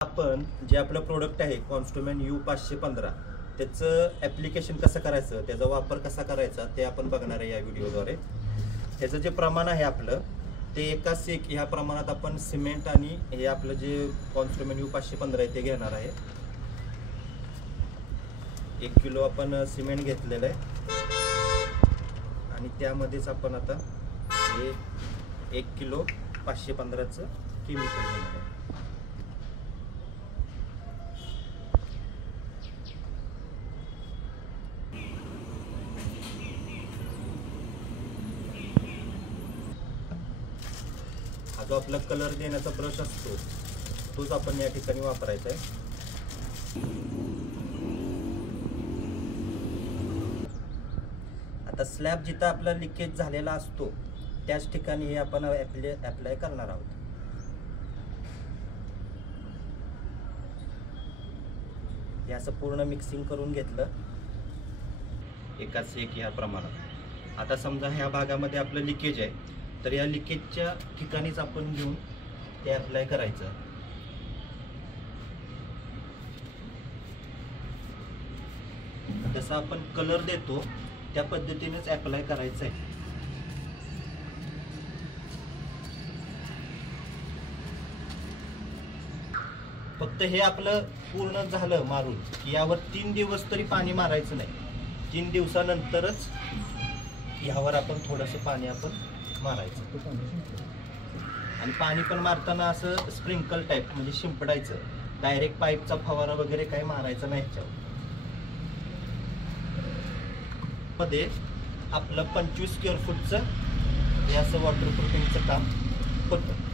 आपण जे आपलं प्रोडक्ट आहे कॉन्स्टोमॅन U515 त्याचं ॲप्लिकेशन कसं करायचं, त्याचा वापर कसा करायचा ते आपण बघणार आहे या व्हिडिओद्वारे. ह्याचं जे प्रमाण आहे आपलं ते 1:1 ह्या प्रमाणात आपण सिमेंट आणि हे आपलं जे कॉन्स्टोमॅन U515 आहे ते घेणार आहे. 1 किलो आपण सिमेंट घेतलेलं आहे आणि त्यामध्येच आपण आता हे 1 किलो 515चं केमिकल घेणार आहे. हा जो आपला कलर देण्याचा ब्रश असतो तोच आपण या ठिकाणी वापरायचा आहे. आता स्लॅब जिथं आपला लिकेज झालेला असतो त्याच ठिकाणी हे आपण अप्लाय करणार आहोत. हे असं पूर्ण मिक्सिंग करून घेतलं 1:1 ह्या प्रमाणात. आता समजा ह्या भागामध्ये आपलं लिकेज आहे तर या लिकेजच्या ठिकाणीच आपण घेऊन ते अप्लाय करायचं. जसं आपण कलर देतो त्या पद्धतीनेच अप्लाय करायचं आहे. फक्त हे आपलं पूर्ण झालं मारून की यावर 3 दिवस तरी पाणी मारायचं नाही. 3 दिवसानंतरच यावर आपण थोडंसं पाणी आपण मारायचं. आणि पाणी पण मारताना असं स्प्रिंकल टाईप म्हणजे शिंपडायचं, डायरेक्ट पाईपचा फवारा वगैरे काही मारायचा नाही. ह्याच्यावर मध्ये आपलं 25 स्क्वेअर फूटचं हे असं वॉटरप्रूफिंगचं काम होतं.